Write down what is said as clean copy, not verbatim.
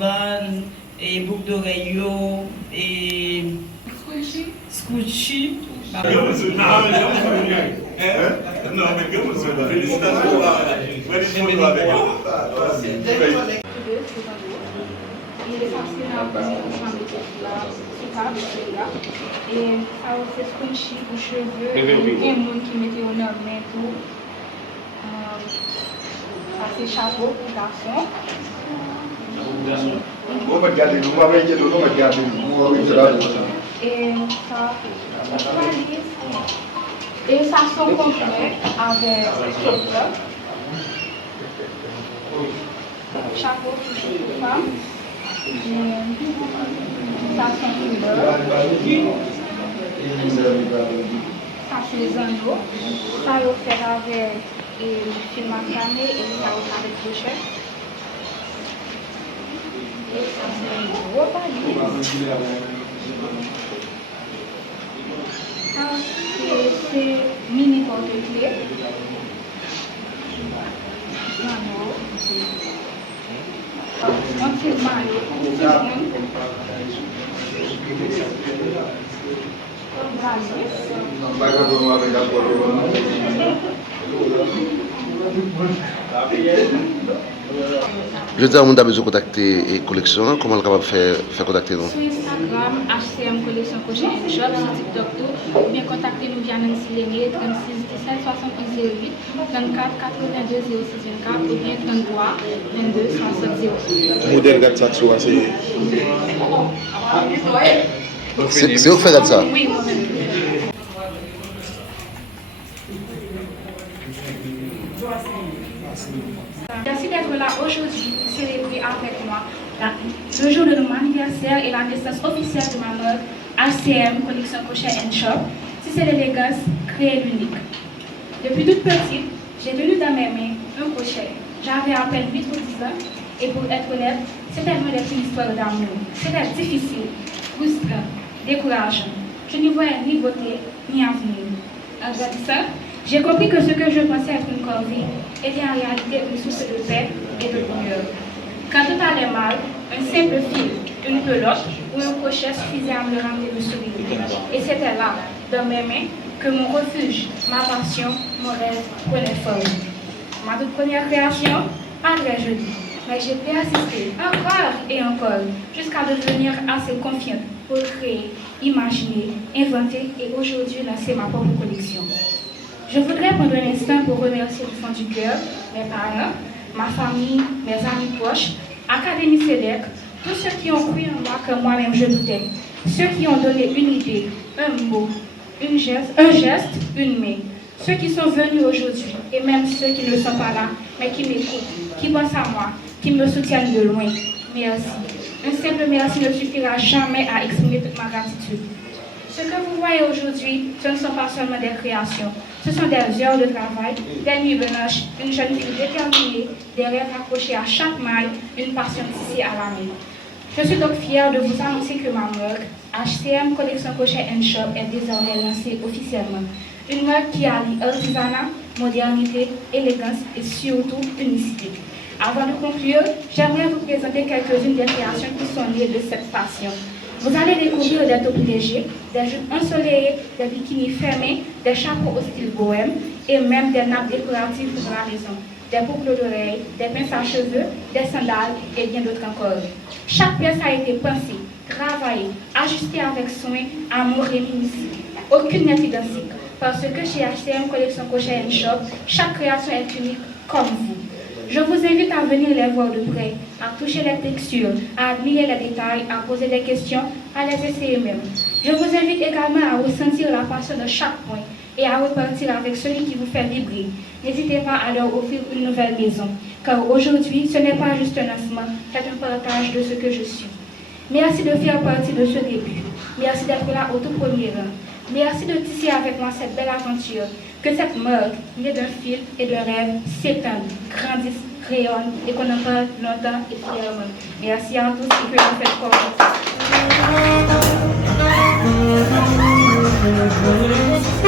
Van, et boucle d'oreille, et Scoochie. Non, mais comment ça? Félicitations. Félicitations avec Il est sorti dans la et ça c'est scrunchie pour cheveux, et il y a un monde qui mettait au nord mais tout. Ça c'est chapeau pour garçon. Et ça, et ça sont complets avec stopper. Chapeau pour femme. Ça sont couleurs. Ça c'est les anneaux. Ça le fait avec le film à cramer et ça avec crochet. Et ça c'est un gros palier. Ça c'est mini porte-clés. Un petit maillot pour tout le monde. Je dis à mon besoin de contacter et collection, comment on est capable de faire contacter nous? Sur Instagram, HCM Collection Crochet and Shop, sur TikTok tout, ou bien contactez-nous via Nancy Léné, 36 17 71 08, 34 82 06 24, ou bien 33 22 67 08. Modèle Gatsaxo, C'est vous qui faites ça? Oui, moi-même. Merci d'être là aujourd'hui pour célébrer avec moi le jour de mon anniversaire et la naissance officielle de ma marque HCM Collection Crochet and Shop. Si c'est l'élégance, créer l'unique. Depuis toute petite, j'ai tenu dans mes mains un crochet. J'avais à peine 8 ou 10 ans et pour être honnête, c'était loin d'être une histoire d'amour. C'était difficile, frustrant, décourageant. Je n'y voyais ni beauté, ni avenir. En grandissant, j'ai compris que ce que je pensais être une corvée était en réalité une source de paix et de bonheur. Quand tout allait mal, un simple fil, une pelote ou un crochet suffisait à me ramener le sourire. Et c'était là, dans mes mains, que mon refuge, ma passion, mon rêve prenaient forme. Ma toute première création, pas très jolie, mais j'ai persisté encore et encore jusqu'à devenir assez confiante pour créer, imaginer, inventer et aujourd'hui lancer ma propre collection. Je voudrais prendre un instant pour remercier du fond du cœur mes parents, ma famille, mes amis proches, Académie Select, tous ceux qui ont cru en moi que moi-même je doutais, ceux qui ont donné une idée, un mot, un geste, une main, ceux qui sont venus aujourd'hui et même ceux qui ne sont pas là, mais qui m'écoutent, qui pensent à moi, qui me soutiennent de loin. Merci. Un simple merci ne suffira jamais à exprimer toute ma gratitude. Ce que vous voyez aujourd'hui, ce ne sont pas seulement des créations, ce sont des heures de travail, des nuits blanches, une jeune fille déterminée, des rêves accrochés à chaque maille, une passion tissée à la main. Je suis donc fière de vous annoncer que ma marque, HCM Collection Crochet and Shop, est désormais lancée officiellement. Une marque qui allie artisanat, modernité, élégance et surtout unicité. Avant de conclure, j'aimerais vous présenter quelques-unes des créations qui sont nées de cette passion. Vous allez découvrir des taupes légers, des jupes ensoleillées, des bikinis fermés, des chapeaux au style bohème et même des nappes décoratives pour la maison, des boucles d'oreilles, des pinces à cheveux, des sandales et bien d'autres encore. Chaque pièce a été pensée, travaillée, ajustée avec soin, amour et minutie. Aucune n'est identique, parce que chez HCM Collection Crochet and Shop, chaque création est unique comme vous. Je vous invite à venir les voir de près, à toucher les textures, à admirer les détails, à poser des questions, à les essayer même. Je vous invite également à ressentir la passion de chaque point et à repartir avec celui qui vous fait vibrer. N'hésitez pas à leur offrir une nouvelle maison, car aujourd'hui, ce n'est pas juste un lancement, c'est un partage de ce que je suis. Merci de faire partie de ce début. Merci d'être là au tout premier rang. Merci de tisser avec moi cette belle aventure. Que cette marque, née d'un fil et d'un rêve, s'étende, grandisse, rayonne et qu'on en parle longtemps et fièrement. Merci à tous et que vous faites confiance.